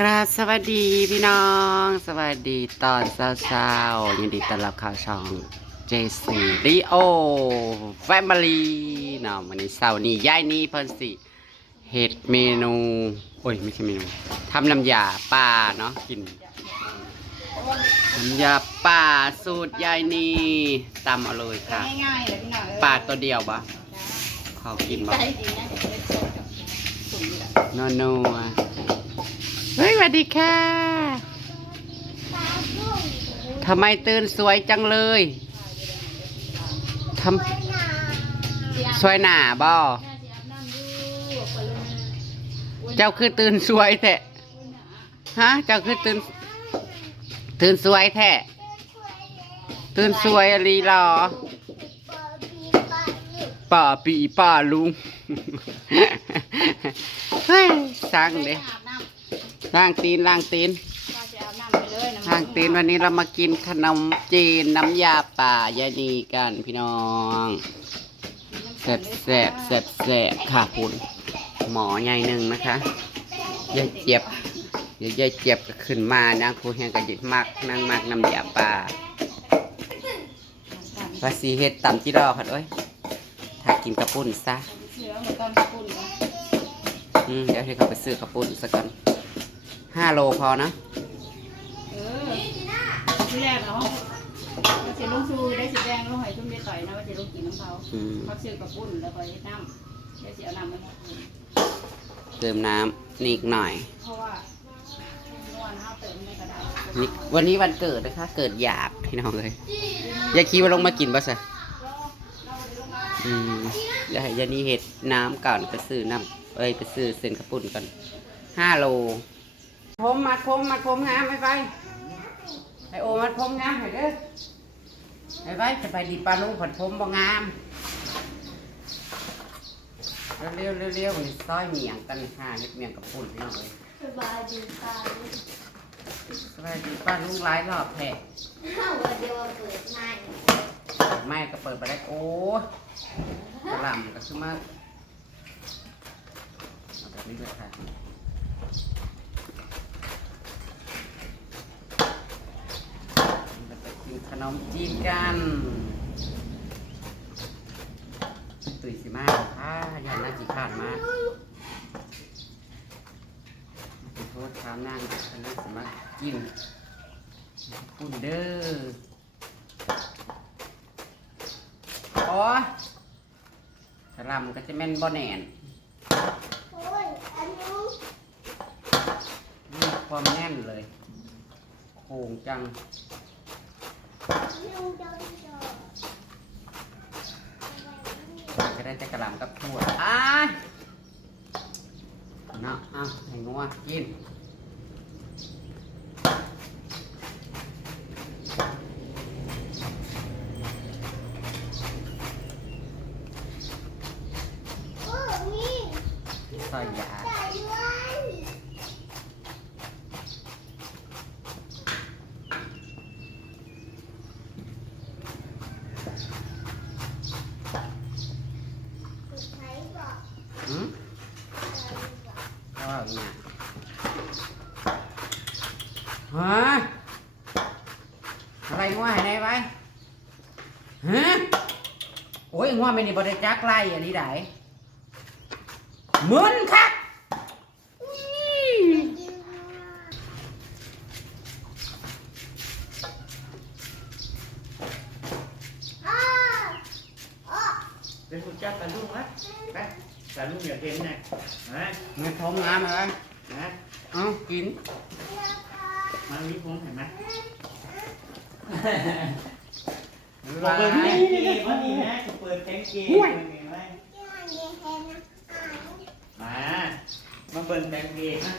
กราบสวัสดีพี่น้อง สวัสดีตอนเช้าๆยินดีต้อนรับเข้าช่อง JC Rio Family เนาะวันนี้เสาร์นี้ย่ายนี้เพิ่นสิเฮ็ดเมนู โอ้ย ไม่ใช่เมนูทำน้ำยาป่าเนาะกินน้ำยาป่าสูตรยายนีตำเอาเลยค่ะ ง่ายๆเลยพี่น้องเอ้ยป่าตัวเดียวปะเขากินบ่ใจดีนะเป็นโสดกับสุ่มนี่แหละนโนอะเฮ้ยส วัสดีค่ะทำไมตื่นสวยจังเลยทำสวยหนาบ่เจ้าคือตื่นสวยแท้ฮะ เจ้าคือตื่น ตื่นสวยแท้ตื่นสวยอะลีรอป่าปีป่าลุง เฮ้ยสั่งเด้ ล่างตีนล่างตีนก็จะอาบน้ำไปเลยน้ำล่างตีนวันนี้เรามากินขนมจีนน้ำยาป่ายายนีกันพี่น้องแซ่บแซ่บแซ่บแซ่บค่ะคุณหมอใหญ่หนึ่งนะคะยายเจ็บเดี๋ยวยายเจ็บก็ขึ้นมานะครูแหงกระยิบมากนั่งมากน้ำยาป่าภาษีเฮ็ดต่ำจีรอค่ะเอ้ยถ้ากินกระปุ้นซะ เสือเหมือนตอนปุ่นนะ อืมเดี๋ยวให้เขาไปซื้อกระปุ้นสักกัน ห้าโลพอนะเออที่แรกเนาะว่าจะลงซูได้สีแดงลงหอยชุ่มเยต่อยนะว่าจะลงกินน้ำเขาอืมเขาซื้อกับปุ้นแล้วก็เฮ็ดน้ำเดี๋ยวสิเอาน้ำมาให้กินเติมน้ำนี่อีกหน่อย เพราะว่าเมื่อวานเขาเติมในกระดาษนี่วันนี้วันเกิดนะคะ เกิดหยาบพี่น้องเลยอย่าคิดว่าลงมากินป่ะสะอืมอย่าให้ยานี่เห็ดน้ำก่อนไปซื้อน้ำเอ้ยไปซื้อเส้นกระปุ่นก่อนห้าโล ผมมัดผมมัดผมงามไปไปไอโอมัดผมงามไปเด้อไปไปจะไปดีปลาลุงผัดผมบ่งามเร็วๆเร็วๆนี่ซอยเมียงกันค่ะเฮ็ดเมียงกระปุ่นพี่น้องเลยสบายดีค่ะสวัสดีป้าลุงหลายรอบแท้เข้าวเดียวเกิดใหม่ไม่ก็เปิดไปได้โอ้กระลำก็คือมากเอาแบบนี้เลยค่ะเราไป กินขนมจีนกันตุยสิมากค่ะยันน่าจีขาดมากขอโทษทามนั่งอันนี้สิมากินปุ่นเด้อโอ้ยกระหลำก็จะแม่นบ่แน่นโอ้ยอันนี้มีความแน่นเลยโค้งจังลุงเจ้าจอ ก็ได้แต่กระลำกับถั่วอ้าเนาะเอาให้งัวกินโอ้นี่ยา ใส่ด้วย ใช้บอก หืมก็ว่าเนี่ยฮะอะไรงัวให้ได้ไว้ฮะโอ้ยงัวไม่นี่บริจักไล่อันนี้ได้มึนคักอ้าอ้าเป็นคุณเจ้าตาลุงนะไปตาลุงอยากเห็นไงนะเงินทองงามเลยนะเอากิน มามีผมเห็นไหมลา เปิดเพลงยเกมว่านี่นะเปิดเพลงเกมห่วยเห็นไหมที่มันเย็นๆนะอ่านมา มาเปิดเพลงเกมนะ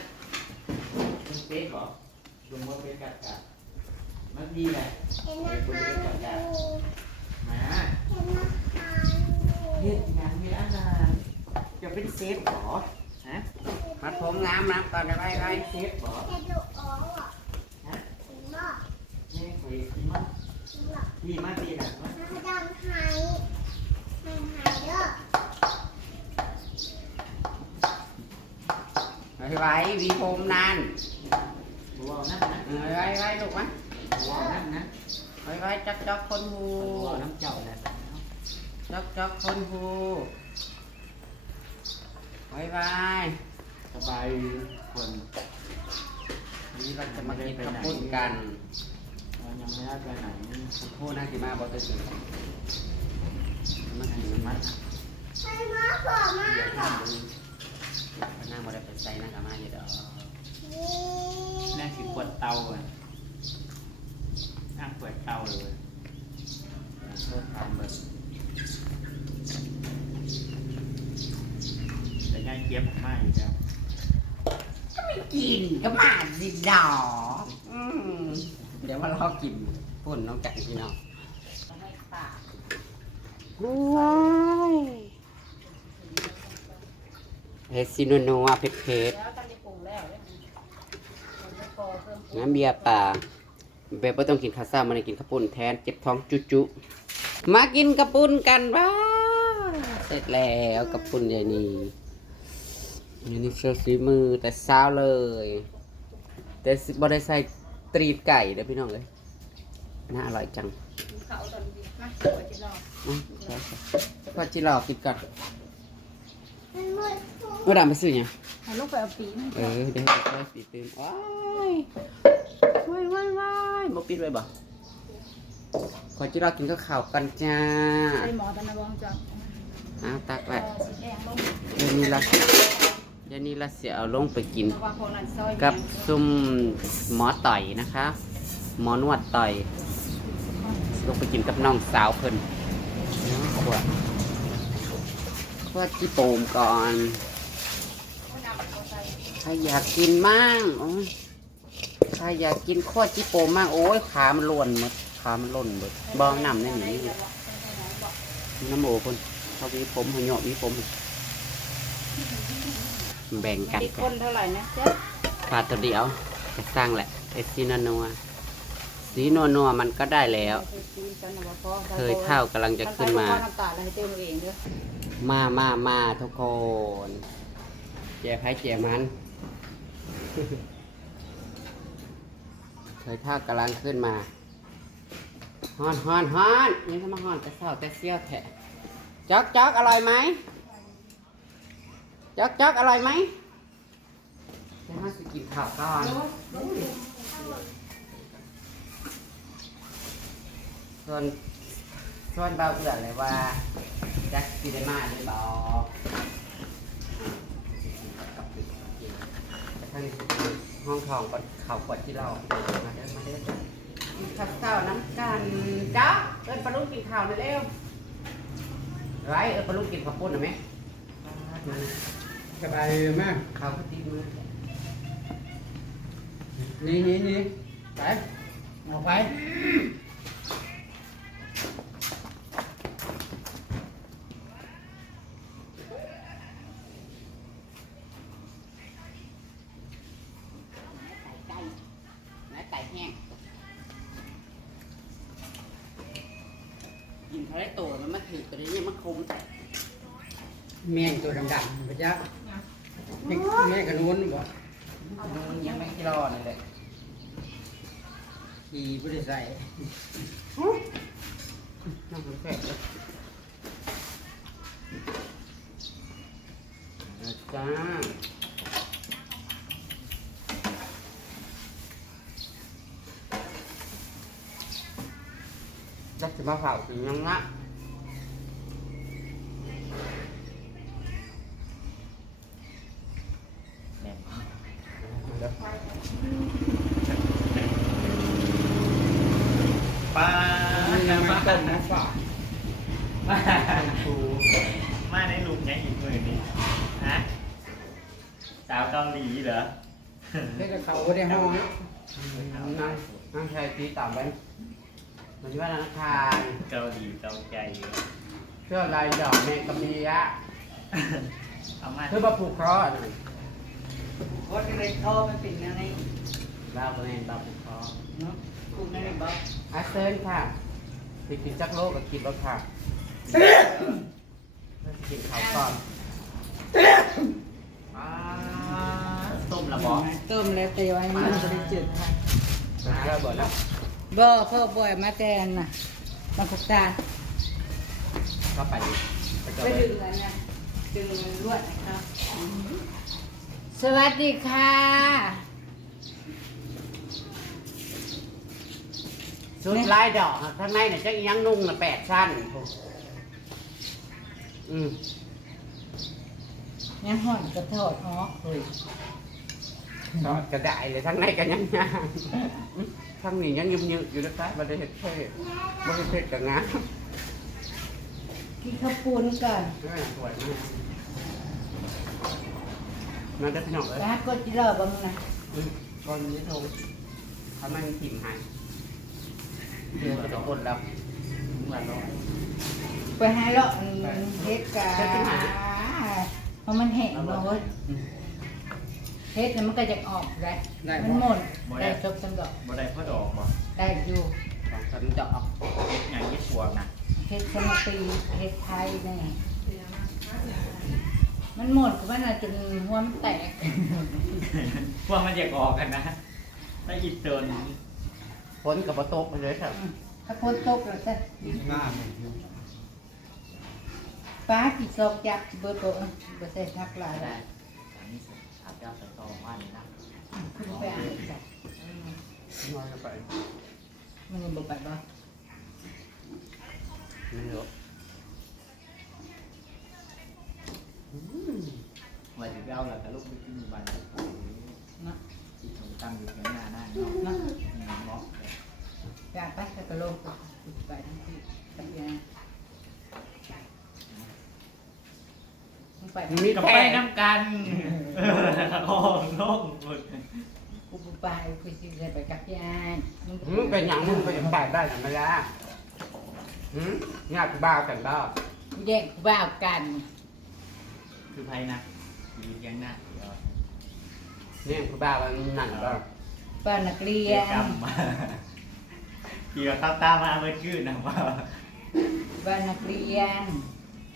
เป็นเฟซเหรอลุงว่าเป็นกัดกัดมาดีแหละเห็นนะคะดูมาเห็นนะคะเฮ็ดงานเฮ็ดอาหารจะเป็นเซฟเหรอฮะมัดผมงามนะก่อนจะไปไปเซฟเหรอเห็นดูอ๋ออะฮะเห็นบอกแม่คุยดีมากเห็นบอกดีมากดีนะวะน้ำดำหายหายหายเด้อไปไว้วีผมนั่นเไว้ไว้ลูกมะนั่นนะไว้ไว้จักจักคนหูน้ำเจ้าแหละจักจักคนหูไว้ไว้สบายคนวันนี้เราจะมากินข้าวปุ้นกัน ยังไม่ได้ไปไหนพูดน่ากินมากบอสตัวจริงมากินมันให้มาขอมาก่อนนั่งบอได้ไปใส่นั่งกับมาอยู่ดอกนี่แม่สิปวดเตาอะนั่งปวดเตาเลยโทษทานเบิร์แต่ง่ายเจี๊ยบมากอยู่แล้วก็ไม่กินก็มาสิดอกอืม เดี๋ยวมาลอกกินปุ่นน้องแกะพี่น้องให้ปากว้ายเฮดซิโนโนัวเผ็ดเผ็ดแล้วกันจะปรุงแล้วเนี่ยมันจะพอเพิ่มปรุงน้ำเบียร์ป่าแบบไม่ต้องกินข้าวซ่ามันกินข้าวปุ้นแทนเจ็บท้องจุจุมากินกระปุ้นกันว้าวเสร็จแล้วกระปุ้นใหญ่นี่อันนี้เชื่อสีมือแต่เช้าเลย แต่บ่ได้ใส่ ตรีดไก่เด้อพี่น้องเลยน่าอร่อยจังเขาตอนนี้มาเสิร์ฟจะรออืมใช่ๆพอจิรอกินก่อนมันหมดทุกเมื่อดามไปซื้อเนี่ยงให้ลูกไปเอาปีนี่เออเดี๋ยวให้ไปสีตื่นว้ายว้ายว้ายว้ายบ่ปิดไว้บ่ขอจิรอกินข้าวขาวกันจ้าใส่หมอตะนวงจังอ้าวตักพไว้อสีแดงลง เดี๋ยวนี้ละเดี๋ยวนี้ละเสียเอาลงไปกินระวังของนั่นซอยกับซุ่มหมอต่อยนะคะ หมอนวดต่อย ลงไปกินกับน้องสาวเพิ่นขวดขวดจิโปมก่อนใครอยากกินมั่งโอ้ยใครอยากกินขวดจิโปมมั่งโอ้ยขามันหล่นหมดขามันหล่นหมดบองน้ำในนี้น้ำโอคนเขาวีผมเขาเหยาะวีผม แบ่งกันติดกัคนนเท่าไหร่นะเจ๊ขาดตัวเดียวจะสร้างแหละเอสซีนันัวสีนัวนัวๆมันก็ได้แล้ว เคยเท่ากำลังจะขึ้นมาน้ำตาลให้เติมเองเด้อมามามาทุกคนเจียไผ่เจียมัน เคยเท่ากำลังขึ้นมาฮอนฮอนฮอนนี่ทำไมาฮอนแต่เศร้าแต่เซี่ยวแทะจอกจอกอร่อยไหม จอกจอกอร่อยไหมจะมาสิกินข้าวก่อนส่วนส่วนเบาเอื่อนเลยว่าจักกินได้มากหรือเปล่าแต่ทั้งห้องทองก็เข่าวกดที่เรามาเด้อมาเด้อกินข้าวเช้าน้ำกันจ้าเอิญปลาลูกกินข้าวหน่อยเร็วไรเอิญปลาลูกกินข้าวปุ้นหน่อยไหม สบายมากข้าวก็ตีมือนี่นี่นี่ไปออกไปไก่ไหนไก่แห้งกินเขาได้โตมันมาถือตัวนี้มันคมแต่แม่งตัวดำๆพระเจ้า แม่แม่กระนวลบ่นยังไม่กี่รอดเลยขี่ผู้ใดใส่น้ำมันแฝงเลยเอาจ้าจักจะมาเผาถึงยังละเดี๋ยว ปลา น้ำมันต้มน้ำฝามามาในลุมยังอีกมือนี่ฮะสาวเกาหลีเหรอเด็กกับเขาก็ได้ห้องนั่งนั่งใช้ตีต่ำไว้มันชื่อว่าธนาคารเกาหลีเกาใจเชื่อลายดอกเมกะเบียะเอามาคือมาผูกคราะห์หน่อยว่าจะได้ท่อมันเป็นยังไงลาวแมนบาผูกคราะห์เนาะปรุงได้ไหมบ๊อบอาเซนค่ะ ติดกินจักโลกกับกินรถค่ะกินข้าวก่อนอ่าต้มละบอต้มแล้วเตยไว้มันจะได้จืดค่ะหาเราบ่แล้วบ่พ่อบ่อยมาแตนน่ะมาขุกตาก็ไปไปเจอไปเลดึยงกันนะดึงลวดนะครับสวัสดีค่ะ ชุดลายดอกอะข้างในเนี่ยจะอีหยังนุ่งนะแปดชั้นอืมยังห่อนกระโทษอ๋อเฮ้ยทอดกระไดเลยทั้งในกันยังงามทั้งนี้ยังยืมยือยู่นะครับบริเฮ็ดเท่บริเฮ็ดกับงามกินข้าวปุ้นก่อนเออสวยมากนั่นได้พี่น้องเลยแล้วก็จิรอบังนะอืมก่อนนี้โทรทำไมมันถิ่มหาย เดือนกระโดดคนแล้วเหมือนเราไปหาเลาะเฮ็ดกาเพราะมันแห้งเนาะเว้ยอืม เฮ็ดแล้วมันก็จะออกได้ได้มันหมดได้จบสันดอกบ่ได้พ่อดอกบ่ได้อยู่สองชั้นจะออกเฮ็ดหยังยี่ปวกนะเฮ็ดสมปีเฮ็ดไทยนี่มันหมดก็มันน่ะจนหัวมันแตก พวกมันอยากออกกันนะถ้าอิดเติน ฝนกับประตกไปเลยครับถ้าพ้นตกแล้วจ้ะหน้ามันอยู่ป้ากี่ซอกยักษ์เบิดบ่บ่ใส่ทักหลายได้ได้อันนี้อาจจะใส่ต่อว่านี่นะขึ้นไปอ่านจ้ะนอนกันไปมันยังบ่ไปบ่ไม่รู้อืมว่าจะไปเอาแล้วก็ลูกไปกินบ้านเนาะที่ผมตั้งอยู่ข้างหน้านั่นเนาะ เนาะ อืมเนาะ อ ยากไปแต่ก็ลงไปทั้งที่ทั้งยาไปมีกับแพไปน้ำกันโอ้โล่งหมดกูบ่ไปกูสิได้ไปกับยายมึงมึงเป็นอย่างมึงเป็นแบบได้หรือไม่ล่ะหืมงานบ้ากันบ้ากูแย่งกูบ้ากัน คือไพ่นะยืนยังหน้าเนี่ยคือบ้ามันนั่นบ้าป้านักเรียนกรรม เกี่ยวข้าวตามาเมื่อคืนนะว่าบ้านนักเรียน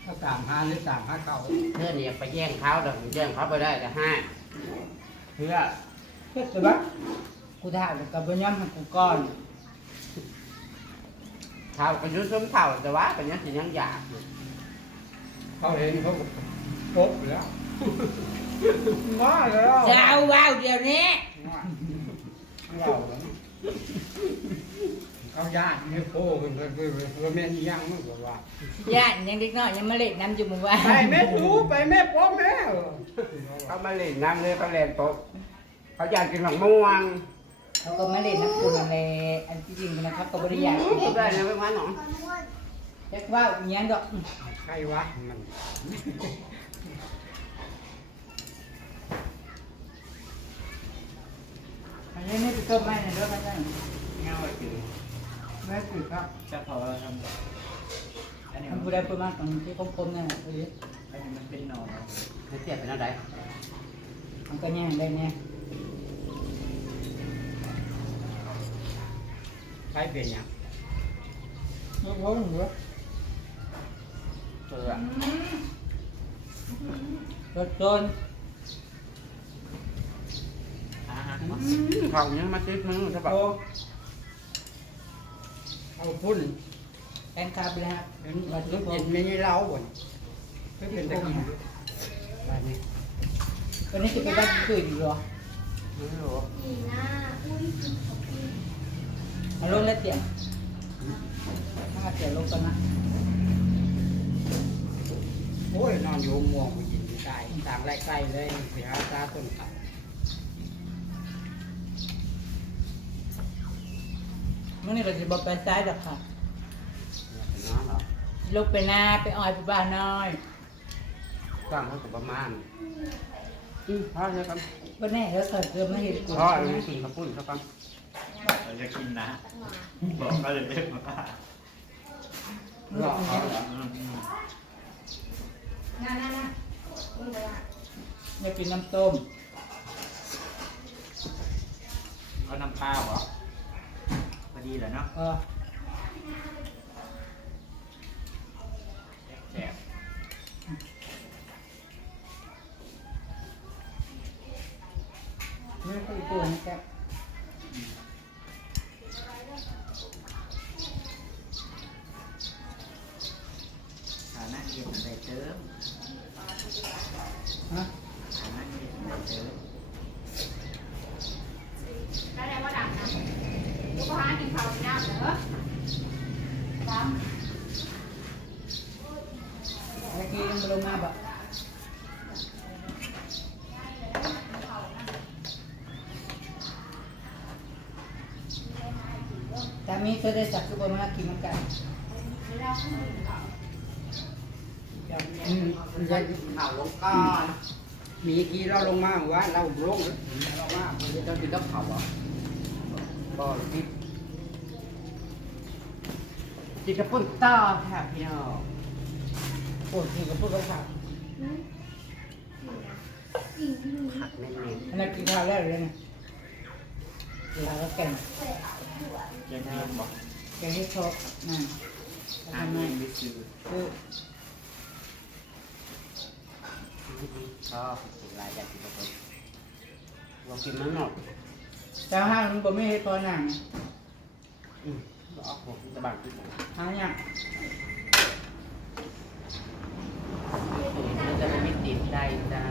ถ้าสามห้าหรือสามห้าเก้าเพื่อนเนี่ยไปแย่งเขาเดี๋ยวผมแย่งเขาไปได้แต่ห้าเพื่อเฮ็ดแต่ว่ากูถายกับบ่ยอมให้กูก่อนเขาเป็นยุทธสมเท่าแต่ว่าเป็นยังสิยังอยากอยู่เขาเห็นเขาก็พบแล้วมาแล้วจะเอาว้าวเดี๋ยวนี้เราแล้ว เขาญาติเนี่ยโป้กันไปไปไปแม่นอีหยังมันก็ว่าญาติยังเด็กน้อยยังมาเล่นน้ำอยู่หมู่บ้านไปแม่ถูไปแม่ป้อมแม่เขามาเล่นน้ำเลยเขาเล่นโต๊ะเขาอยากกินหลังม่วงเขาก็มาเล่นน้ำกูนั่นแหละอันที่จริงมันนะครับก็บ่ได้อยากก็ได้นะไม่ว่าหนอจักว่าวอีหยังดอกใครวะมันอันนี้ไม่ไปต้มไม้ในรถมาจังเงาไปคื อไม่คือครับจะพอทำอันนี้ทำผู้ใดผู้มากของที่คมๆนั่นน่ะเอาดิอันนี้มันเป็นหนอนให้เทียบเป็นอะไรมันก็แย่งได้แน่ใครเป็นหยังบ่บ่หนูเจอรถจนอ่าฮะของยังมาติดมือใช่ปะโอ้ เอาพุ่นแอนคาร์บแล้ว เป็นวัดลูกเย็นไม่ใช่เล้าบ่นก็เป็นตะกี้บ้านนี้วันนี้จะไปบ้านคุยดีหรอไม่รู้สีหน้าอุ้ยมาลงแล้วเตียงถ้าเตียงลงกันนะโอ้ยนอนอยู่ห้องม่วงกูยินตายต่างไรใกล้เลยไปหาตาต้นเขา มื่อนี้ก็จะบอกไปซ้ายดอกค่ะ น้องเหรอลงไปนาไปอ้อยไปบ้านน้อยกว้างเท่ากับประมาณอืมพ่อใช่ครับวันนี้เราเกิดเกิดมาเห็นกูพ่อเอาไปกินข้าวปุ้นครับเราจะกินนะ บอกก็เลยเรียกมาหลอกเขาเหรออืมอืมน่าน่าน่าอยากกินน้ำต้มเอาน้ำปลาเหรอพ อดีแหละเนาะเออแซ่บไม่ค่อยตัวนะครับ ห็นอะไรเติม ฮะ อันนั้นเห็นอะไรเติม ได้แล้วว่าดังนะลูกก็หากินข้าวกินน้ำเหรอตาม เมื่อกี้มันลงมาแบบ แต่มีเคยได้สักคือประมาณกินมันกัน อื มมันจะข่าวลงก่อนมีกี่เราลงมาว่าเราลงเรามามันจะต้องกินกับเขาวอะบ่ที่กินกับปุ่นต่อค่ะพี่น้องปวดที่กับพวกเขาขาดผักแน่นอันนั้นกินข้าวแล้วเลยนะเวลาเราแก่ง ยังเห็นบอกแกงให้ชอบนั่นทานทำไมเองไปซื้อคือๆชอบกินลายอยากกินกับปุ่นลองกินมั้งหรอกแต่ห้างมันบ่ไม่ให้พอหนังอืมก็ออกผมจะบังที่ไหนหาอย่างมันจะไม่ติดได้จ้า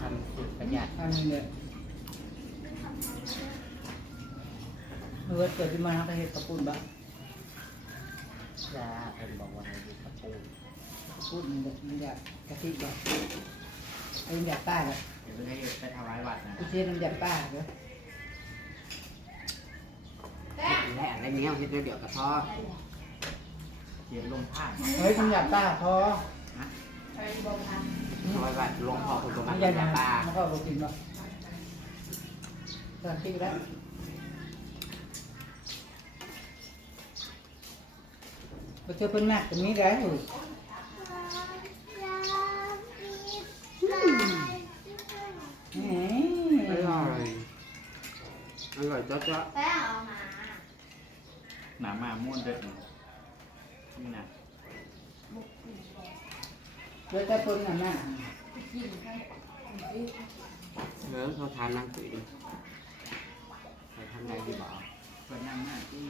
ทำสุดประหยัด ทำนี่เลย เมื่อเกิดที่มาทำไปเห็ดกระปุ่นบะจ้าเพิ่นบอกว่าให้กินกับปูนกระปุ่นมันแบบมันอยากกะทิบะไอ้มันอยากป้าเลยเดี๋ยวไปให้ไปถวายวัดนะกูเชื่อมันอยากป้าเลยแม่อะไรเนี้ยเฮ็ดเดี๋ยวกับพ่อเขียนลงผ้าเฮ้ยมันอยากป้าพอไปบอกทางเอาไว้ว่าลงพอคุณประมามัณนอยากปป้าลามันก็บอกกินบะตอนที่แล้ว ไปเจอเพิ่นมากตรงนี้ได้หูแหมอร่อยอร่อยจ้าจ้าแป้งเอามาหนามาม่วนเด็ดนี่นะเดี๋ยวจะเพิ่นน่ะนะเนื้อเขาทานนั่งคุยดิไปทำไงดีบอกเปิดนั่งหน้าที่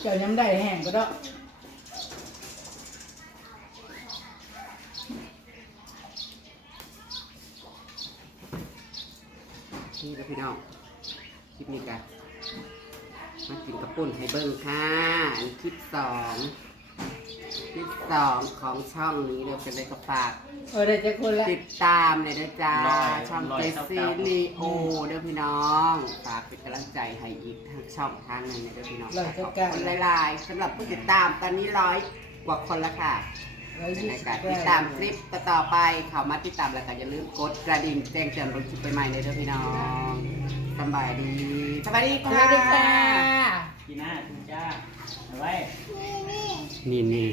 เจ้าย้ำได้แห้งก็ได้นี่แล้วพี่น้องคลิปนี้กันมากินกระปุ่นให้เบิ้งค่ะอันคลิปสอง คลิปสองของช่องนี้เดี๋ยวเป็นเลยกระฝากเออได้เจ้าคนละติดตามเลยนะจ๊ะช่องเจสซี่ลีโอเด้อพี่น้องฝากเป็นกำลังใจให้อีกทางช่องทางหนึ่งเลยเด้อพี่น้องขอบคุณหลายๆสำหรับผู้ติดตามตอนนี้ร้อยกว่าคนแล้วค่ะ ร้อยยี่ในสิบการแปติดดตามคลิปต่อๆไปเขามาติดตามแล้วก็อย่าลืมกดกระดิ่งแจ้งเตือนรถคลิปใหม่ๆเลยเด้อพี่น้องสบายดีสบายดีสค่ะ วัสดีค่ะกินหน้าคุณจ้าเอาไว้ นี่นี่ นี่นี่